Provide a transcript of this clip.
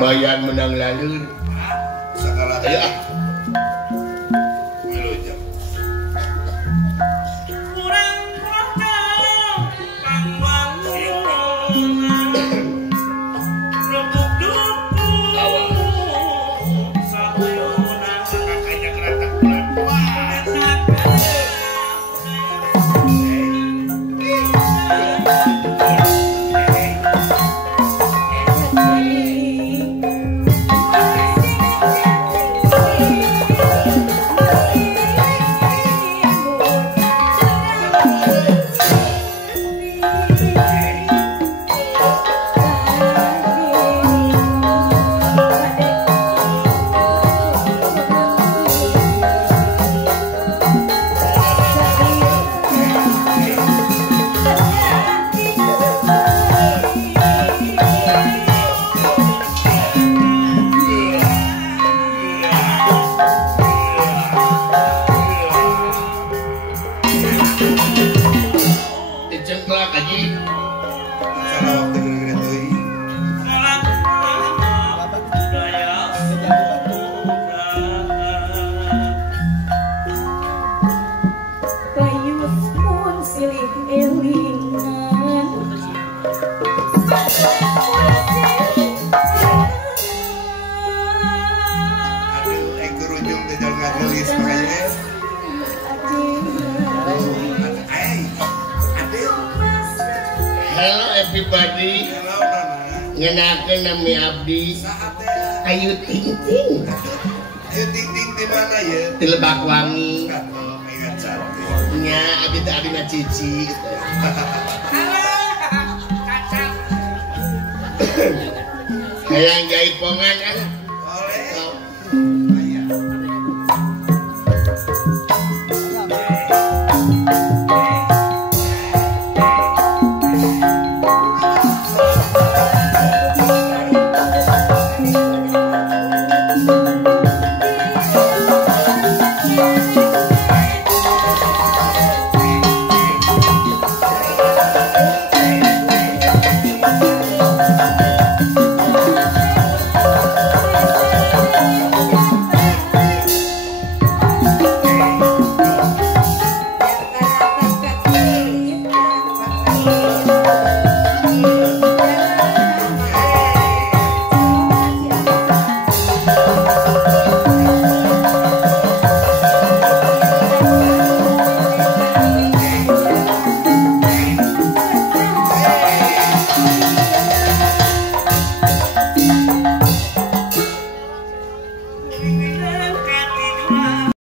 Bayan menang lalur. Sakala Ayo ah. Melojak. Dicengklak aja. Salah waktu gede-gede teuing. Kayus pun silih elingan Aduh, ekor ujung teh jangan ngagelis makanya. Hello everybody. Hello Nana. Ngenakeun nami abdi Saat teh. Ayu Ting Ting Ayo ting-ting di mana ya? di Lebak Wangi. Oh, ingat cantik. Nya abdi teh adina Cici. Hayang jaipongan ah. Oleh.